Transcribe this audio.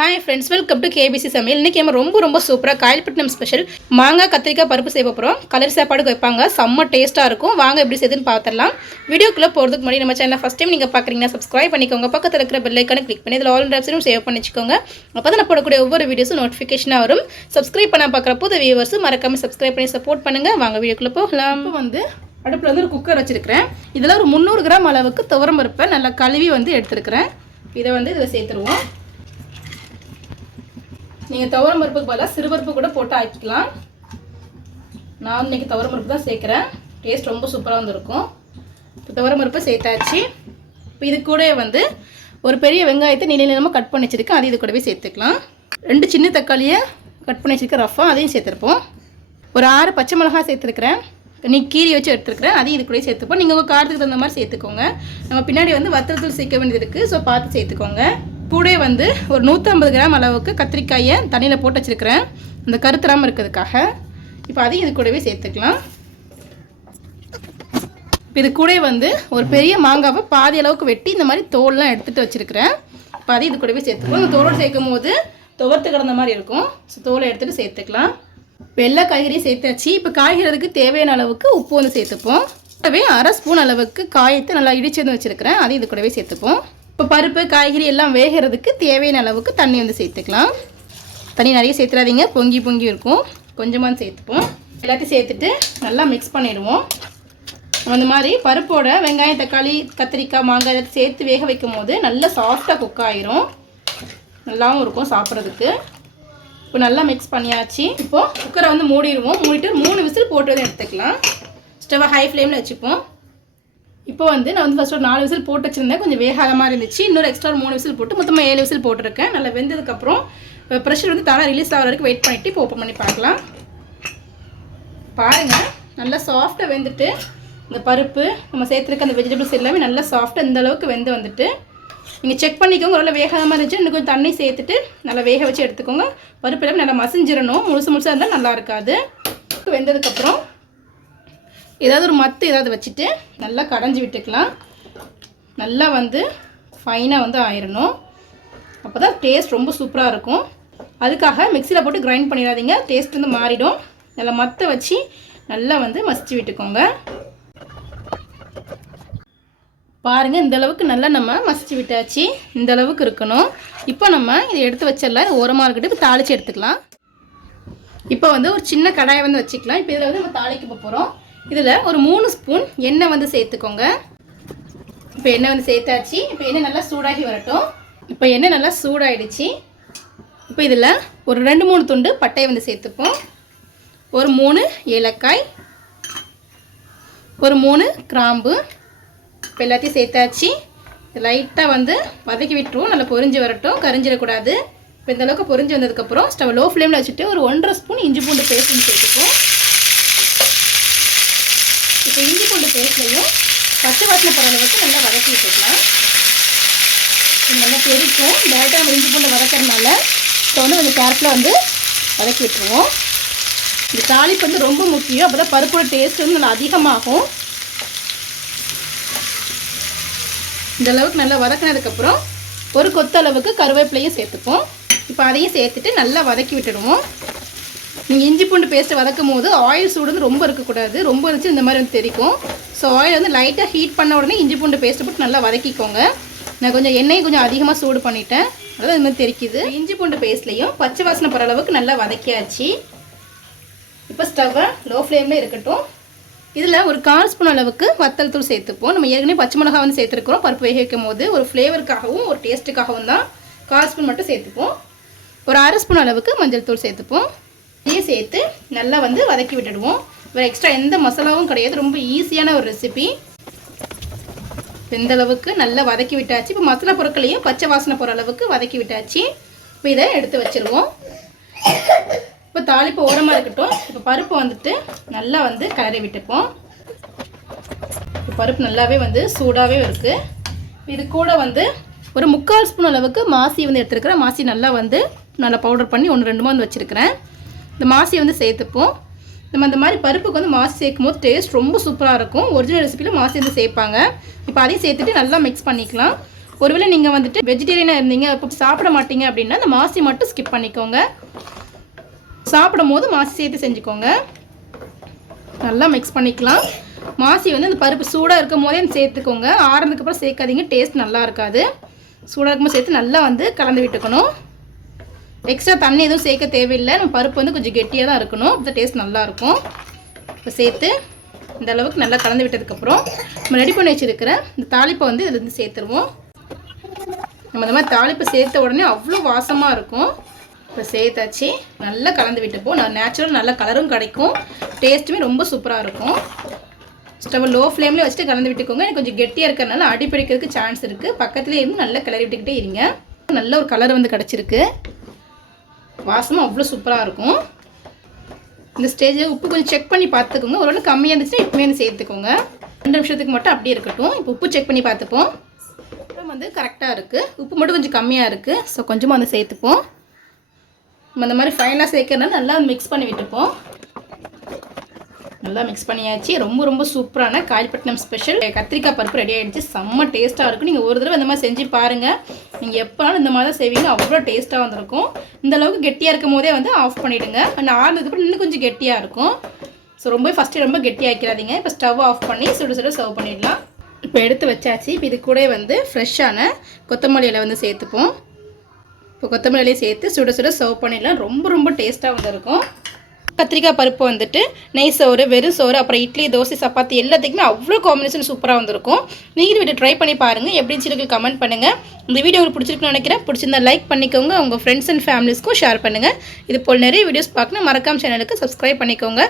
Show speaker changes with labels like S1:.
S1: Hi friends welcome to KBC சமையல் இன்றைக்கி நம்ம ரொம்ப ரொம்ப சூப்பராக காயல்பட்டினம் ஸ்பெஷல் மாங்காய் கத்திரிக்காய் பருப்பு செய்ய போகிறோம் கலர் சாப்பாடுக்கு வைப்பாங்க. செம்ம டேஸ்ட்டாக இருக்கும். வாங்க எப்படி செய்யுதுன்னு பார்த்துடலாம் வீடியோக்குள்ளே போகிறதுக்கு முன்னாடி நம்ம சேனல் ஃபஸ்ட் டைம் நீங்கள் பார்க்குறீங்கன்னா சப்ஸ்கிரைப் பண்ணிக்கோங்க. பக்கத்தில் இருக்கிற பெல் ஐக்கானை கிளிக் பண்ணி இதில் ஆல் ஆப்ஷனும் சேவ் பண்ணி வச்சுக்கோங்க. அப்போ தான் நான் போடக்கூடிய ஒவ்வொரு வீடியோஸும் நோட்டிஃபிகேஷனாக வரும். சப்ஸ்கிரைப் பண்ண பார்க்குற புது வியூவர்ஸ் மறக்காமல் சப்ஸ்கிரைப் பண்ணி சப்போர்ட் பண்ணுங்கள் வாங்க வீடியோக்குள்ளே போகலாம். இப்போ வந்து அடுப்பில் வந்து ஒரு குக்கர் வச்சுருக்கிறேன். இதில் ஒரு முந்நூறு கிராம் அளவுக்கு துவரம் பருப்பை நல்லா கழுவி வந்து எடுத்துருக்கிறேன். இதை வந்து இதில் சேர்த்துருவோம். நீங்கள் துவரம் பருப்புக்கு பதிலாக சிறுபருப்பு கூட போட்டு ஆக்கிக்கலாம். நான் இன்னைக்கு துவரம் பருப்பு தான் சேர்க்குறேன். டேஸ்ட் ரொம்ப சூப்பராக வந்துருக்கும். இப்போ துவரம் பருப்பு சேர்த்தாச்சு. இப்போ இது கூட வந்து ஒரு பெரிய வெங்காயத்தை நீள நிலமாக கட் பண்ணி வச்சுருக்கேன். அது இது கூடவே சேர்த்துக்கலாம். ரெண்டு சின்ன தக்காளியை கட் பண்ணி வச்சுருக்கேன் ரஃபாக அதையும் சேர்த்துருப்போம். ஒரு ஆறு பச்சை மிளகாய் சேர்த்துருக்குறேன். நீ கீரி வச்சு எடுத்துருக்கிறேன். அதையும் இது கூட சேர்த்துப்போம். நீங்கள் உங்கள் காரத்துக்கு தகுந்த மாதிரி சேர்த்துக்கோங்க. நம்ம பின்னாடி வந்து வத்திரத்தில் சேர்க்க வேண்டியது இருக்குது ஸோ பார்த்து சேர்த்துக்கோங்க. கூட வந்து ஒரு நூற்றம்பது கிராம் அளவுக்கு கத்திரிக்காயை தண்ணியில் போட்டு வச்சுருக்கிறேன். அந்த கருத்துறாமல் இருக்கிறதுக்காக. இப்போ அதையும் இது கூடவே சேர்த்துக்கலாம். இப்போ இது கூட வந்து ஒரு பெரிய மாங்காவை பாதி அளவுக்கு வெட்டி இந்த மாதிரி தோல்லாம் எடுத்துகிட்டு வச்சுருக்கிறேன். இப்போ அதையும் இது கூடவே சேர்த்துக்கலாம். இந்த தோலோடு சேர்க்கும் போது துவர்த்து கிடந்த மாதிரி இருக்கும். ஸோ தோலை எடுத்துகிட்டு சேர்த்துக்கலாம். வெள்ளை காய்கறியும் சேர்த்தாச்சு. இப்போ காய்கிறதுக்கு தேவையான அளவுக்கு உப்பு வந்து சேர்த்துப்போம். கூடவே அரை ஸ்பூன் அளவுக்கு காயத்தை நல்லா இடிச்சு வந்து வச்சுருக்கிறேன். அதையும் இது கூடவே சேர்த்துப்போம். இப்போ பருப்பு காய்கறி எல்லாம் வேகிறதுக்கு தேவையான அளவுக்கு தண்ணி வந்து சேர்த்துக்கலாம். தண்ணி நிறைய சேர்த்துடாதீங்க பொங்கி பொங்கி இருக்கும். கொஞ்சமாக சேர்த்துப்போம். எல்லாத்தையும் சேர்த்துட்டு நல்லா மிக்ஸ் பண்ணிடுவோம். அந்த மாதிரி பருப்போட வெங்காயம் தக்காளி கத்திரிக்காய் மாங்காய் எல்லாத்தையும் சேர்த்து வேக வைக்கும் போது நல்லா சாஃப்டாக குக் ஆயிரும். நல்லாவும் இருக்கும் சாப்பிட்றதுக்கு. இப்போ நல்லா மிக்ஸ் பண்ணியாச்சு. இப்போது குக்கரை வந்து மூடிடுவோம். மூடிட்டு மூணு விசில் போட்டு வந்து எடுத்துக்கலாம். ஸ்டவ்வை ஹை ஃப்ளேமில் வச்சுப்போம். இப்போ வந்து நான் வந்து ஃபஸ்ட் ஒரு நாலு விசில் போட்டு வச்சுருந்தேன். கொஞ்சம் வேகாத மாதிரி இருந்துச்சு. இன்னொரு எக்ஸ்ட்ரா மூணு விசில் போட்டு மொத்தமாக ஏழு விசில் போட்டிருக்கேன். நல்லா வெந்ததுக்கப்புறம் ப்ரெஷர் வந்து தானாக ரிலீஸ் ஆகிற வரைக்கும் வெயிட் பண்ணிவிட்டு இப்போ ஓப்பன் பண்ணி பார்க்கலாம். பாருங்கள் நல்லா சாஃப்டாக வெந்துட்டு இந்த பருப்பு நம்ம சேர்த்துருக்க அந்த வெஜிடபிள்ஸ் எல்லாமே நல்லா சாஃப்டாக இந்த அளவுக்கு வெந்து வந்துட்டு நீங்கள் செக் பண்ணிக்கோங்க. ஒரு வேகாத மாதிரி இருந்துச்சு. இன்னும் கொஞ்சம் தண்ணி சேர்த்துட்டு நல்லா வேக வச்சு எடுத்துக்கோங்க. பருப்பு எல்லாமே நல்லா மசிஞ்சிடணும் முழுசு முழுசாக இருந்தால் நல்லா இருக்காது. வெந்ததுக்கப்புறம் ஏதாவது ஒரு மத்து ஏதாவது வச்சுட்டு நல்லா கடைஞ்சி விட்டுக்கலாம். நல்லா வந்து ஃபைனாக வந்து ஆயிடணும் அப்போ தான் டேஸ்ட் ரொம்ப சூப்பராக இருக்கும். அதுக்காக மிக்சியில் போட்டு கிரைண்ட் பண்ணிடாதீங்க. டேஸ்ட் வந்து மாறிடும். நல்லா மத்தை வச்சு நல்லா வந்து மசிச்சு விட்டுக்கோங்க. பாருங்கள் இந்த அளவுக்கு நல்லா நம்ம மசிச்சு விட்டாச்சு. இந்த அளவுக்கு இருக்கணும். இப்போ நம்ம இதை எடுத்து வச்சிடலாம். இது ஓரமாக இருக்கட்டும். இப்போ தாளித்து எடுத்துக்கலாம். இப்போ வந்து ஒரு சின்ன கடாயை வந்து வச்சுக்கலாம். இப்போ இதில் வந்து நம்ம தாளிக்க போகிறோம் இதில் ஒரு மூணு ஸ்பூன் எண்ணெய் வந்து சேர்த்துக்கோங்க. இப்போ எண்ணெய் வந்து சேர்த்தாச்சு. இப்போ எண்ணெய் நல்லா சூடாகி வரட்டும். இப்போ எண்ணெய் நல்லா சூடாயிடுச்சு. இப்போ இதில் ஒரு ரெண்டு மூணு துண்டு பட்டையை வந்து சேர்த்துப்போம். ஒரு மூணு ஏலக்காய். ஒரு மூணு கிராம்பு. இப்போ எல்லாத்தையும் சேர்த்தாச்சு. லைட்டாக வந்து வதக்கி விட்டுருவோம் நல்லா பொரிஞ்சு வரட்டும். கரிஞ்சிடக்கூடாது. இப்போ இந்தளவுக்கு பொரிஞ்சு வந்ததுக்கப்புறம் ஸ்டவ் லோ ஃப்ளேமில் வச்சுட்டு ஒரு ஒன்றரை ஸ்பூன் இஞ்சி பூண்டு பேஸ்ட் சேர்த்துப்போம். இப்போ இஞ்சி பூண்டு பேஸ்ட்லையும் பச்சை வாசனை போகிற அளவுக்கு நல்லா வதக்கி விட்டுக்கலாம். நல்லா தெரிக்கும் டேரெக்டாக நம்ம இஞ்சி பூண்டு வதக்கிறதுனால இப்போ வந்து கொஞ்சம் கேரட்டில் வந்து வதக்கி விட்டுருவோம். இந்த தாளிப்பு வந்து ரொம்ப முக்கியம். அப்போ தான் பருப்போட டேஸ்ட் வந்து நல்லா அதிகமாகும். இந்த அளவுக்கு நல்லா வதக்கினதுக்கப்புறம் ஒரு கொத்த அளவுக்கு கருவேப்பிலையும் சேர்த்துப்போம். இப்போ அதையும் சேர்த்துட்டு நல்லா வதக்கி விட்டுடுவோம். நீங்கள் இஞ்சி பூண்டு பேஸ்ட்டை வதக்கும் போது ஆயில் சூடு வந்து ரொம்ப இருக்கக்கூடாது. ரொம்ப இருந்துச்சு இந்த மாதிரி வந்து தெரிக்கும் ஸோ ஆயில் வந்து லைட்டாக ஹீட் பண்ண உடனே இஞ்சி பூண்டு பேஸ்ட்டு போட்டு நல்லா வதக்கிக்கோங்க. நான் கொஞ்சம் எண்ணெயை கொஞ்சம் அதிகமாக சூடு பண்ணிட்டேன். அதாவது இது மாதிரி தெரிக்குது. இஞ்சி பூண்டு பேஸ்ட்லேயும் பச்சை வாசனை போகிற அளவுக்கு நல்லா வதக்கியாச்சு. இப்போ ஸ்டவ்வை லோ ஃப்ளேமில் இருக்கட்டும். இதில் ஒரு கால் ஸ்பூன் அளவுக்கு வத்தல் தூள் சேர்த்துப்போம். நம்ம ஏற்கனவே பச்சை மிளகா வந்து சேர்த்துருக்குறோம். பருப்பு வேக வைக்கும் போது ஒரு ஃப்ளேவருக்காகவும் ஒரு டேஸ்ட்டுக்காகவும் தான் கால் ஸ்பூன் மட்டும் சேர்த்துப்போம். ஒரு அரை ஸ்பூன் அளவுக்கு மஞ்சள் தூள் சேர்த்துப்போம். இதையும் சேர்த்து நல்லா வந்து வதக்கி விட்டுடுவோம். வேறு எக்ஸ்ட்ரா எந்த மசாலாவும் கிடையாது. ரொம்ப ஈஸியான ஒரு ரெசிபி இந்த அளவுக்கு நல்லா வதக்கி விட்டாச்சு. இப்போ மசாலா பொருட்களையும் பச்சை வாசனை போகிற அளவுக்கு வதக்கி விட்டாச்சு. இப்போ இதை எடுத்து வச்சுருவோம். இப்போ தாளிப்பு ஓரமாக இருக்கட்டும். இப்போ பருப்பு வந்துட்டு நல்லா வந்து கிளறி விட்டுப்போம். இப்போ பருப்பு நல்லாவே வந்து சூடாகவே இருக்குது இது கூட வந்து ஒரு முக்கால் ஸ்பூன் அளவுக்கு மாசி வந்து எடுத்துருக்கிறேன். மாசி நல்லா வந்து நல்லா பவுடர் பண்ணி ஒன்று ரெண்டு வந்து வச்சுருக்கிறேன். இந்த மாசியை வந்து சேர்த்துப்போம். நம்ம அந்த மாதிரி பருப்புக்கு வந்து மாசி சேர்க்கும் போது டேஸ்ட் ரொம்ப சூப்பராக இருக்கும். ஒரிஜினல் ரெசிபியில் மாசி வந்து சேர்ப்பாங்க. இப்போ அதையும் சேர்த்துட்டு நல்லா மிக்ஸ் பண்ணிக்கலாம். ஒருவேளை நீங்கள் வந்துட்டு வெஜிடேரியனாக இருந்தீங்க இப்போ சாப்பிட மாட்டீங்க அப்படின்னா அந்த மாசி மட்டும் ஸ்கிப் பண்ணிக்கோங்க. சாப்பிடும் போது மாசி சேர்த்து செஞ்சுக்கோங்க. நல்லா மிக்ஸ் பண்ணிக்கலாம். மாசி வந்து அந்த பருப்பு சூடாக இருக்கும் போதே சேர்த்துக்கோங்க. ஆறுனதுக்கப்புறம் சேர்க்காதீங்க டேஸ்ட் நல்லா இருக்காது. சூடாக இருக்கும்போது சேர்த்து நல்லா வந்து கலந்து விட்டுக்கணும். எக்ஸ்ட்ரா தண்ணி எதுவும் சேர்க்க தேவையில்லை. நம்ம பருப்பு வந்து கொஞ்சம் கெட்டியாக தான் இருக்கணும். அப்போ டேஸ்ட் நல்லாயிருக்கும் இப்போ சேர்த்து இந்த அளவுக்கு நல்லா கலந்து விட்டதுக்கப்புறம் நம்ம ரெடி பண்ணி வச்சுருக்கிற இந்த தாளிப்பை வந்து இதில் இருந்து சேர்த்துருவோம். நம்ம இந்த மாதிரி தாளிப்பு சேர்த்த உடனே அவ்வளோ வாசமாக இருக்கும். இப்போ சேர்த்தாச்சு. நல்லா கலந்து விட்டுப்போம். நான் நேச்சுரல் நல்ல கலரும் கிடைக்கும். டேஸ்ட்டுமே ரொம்ப சூப்பராக இருக்கும். ஸ்டவ் லோ ஃப்ளேம்லேயே வச்சுட்டு கலந்து விட்டுக்கோங்க. எனக்கு கொஞ்சம் கெட்டியாக இருக்கிறதுனால அடி பிடிக்கிறதுக்கு சான்ஸ் இருக்குது பக்கத்துலேயே இருந்து நல்லா கிளறி விட்டுக்கிட்டே இருங்க. நல்ல ஒரு கலர் வந்து கிடச்சிருக்கு. வாசமும் அவ்வளோ சூப்பராக இருக்கும். இந்த ஸ்டேஜில் உப்பு கொஞ்சம் செக் பண்ணி பார்த்துக்கோங்க. ஓரளவு கம்மியாக இருந்துச்சுன்னா இப்போமே வந்து சேர்த்துக்கோங்க. ரெண்டு நிமிஷத்துக்கு மட்டும் அப்படியே இருக்கட்டும். இப்போ உப்பு செக் பண்ணி பார்த்துப்போம். அப்புறம் வந்து கரெக்டாக இருக்குது உப்பு மட்டும் கொஞ்சம் கம்மியாக இருக்குது ஸோ கொஞ்சமாக வந்து சேர்த்துப்போம். நம்ம இந்த மாதிரி ஃபைனாக சேர்க்கறதுனால நல்லா மிக்ஸ் பண்ணி விட்டுப்போம். நல்லா மிக்ஸ் பண்ணியாச்சு. ரொம்ப ரொம்ப சூப்பரான காயல்பட்டினம் ஸ்பெஷல் கத்திரிக்காய் பருப்பு ரெடி ஆகிடுச்சு செம்ம டேஸ்ட்டாக இருக்கும். நீங்கள் ஒரு தடவை இந்த மாதிரி செஞ்சு பாருங்கள் நீங்கள் எப்போனாலும் இந்த மாதிரி தான் செய்வீங்க. அவ்வளோ டேஸ்ட்டாக வந்திருக்கும். இந்த அளவுக்கு கெட்டியாக இருக்கும் போதே வந்து ஆஃப் பண்ணிவிடுங்க அந்த ஆறுனதுக்கப்புறம் இன்னும் கொஞ்சம் கெட்டியாக இருக்கும். ஸோ ரொம்ப ஃபஸ்ட்டு ரொம்ப கெட்டியாக்கிறாதீங்க இப்போ ஸ்டவ் ஆஃப் பண்ணி சுடு சுடு சர்வ் பண்ணிடலாம். இப்போ எடுத்து வச்சாச்சு. இப்போ இது கூட வந்து ஃப்ரெஷ்ஷான கொத்தமல்லி இலை வந்து சேர்த்துப்போம். இப்போ கொத்தமல்லி இலையை சேர்த்து சுட சுட சர்வ் பண்ணிடலாம். ரொம்ப ரொம்ப டேஸ்ட்டாக வந்திருக்கும். கத்திரிக்காய் பருப்பு வந்துட்டு நெய் சோறு வெறும் சோறு அப்புறம் இட்லி தோசை சப்பாத்தி எல்லாத்துக்குமே அவ்வளோ காம்பினேஷன் சூப்பராக வந்திருக்கும். நீங்கள் வீட்டு ட்ரை பண்ணி பாருங்கள் எப்படின்னு சொல்லி கமெண்ட் பண்ணுங்கள் இந்த வீடியோ உங்களுக்கு பிடிச்சிருக்குன்னு நினைக்கிறேன். பிடிச்சிருந்தா லைக் பண்ணிக்கோங்க. உங்கள் ஃப்ரெண்ட்ஸ் அண்ட் ஃபேமிலிஸ்க்கும் ஷேர் பண்ணுங்கள் இது போல் நிறைய வீடியோஸ் பார்க்கணும். மறக்காம சேனலுக்கு சப்ஸ்கிரைப் பண்ணிக்கோங்க.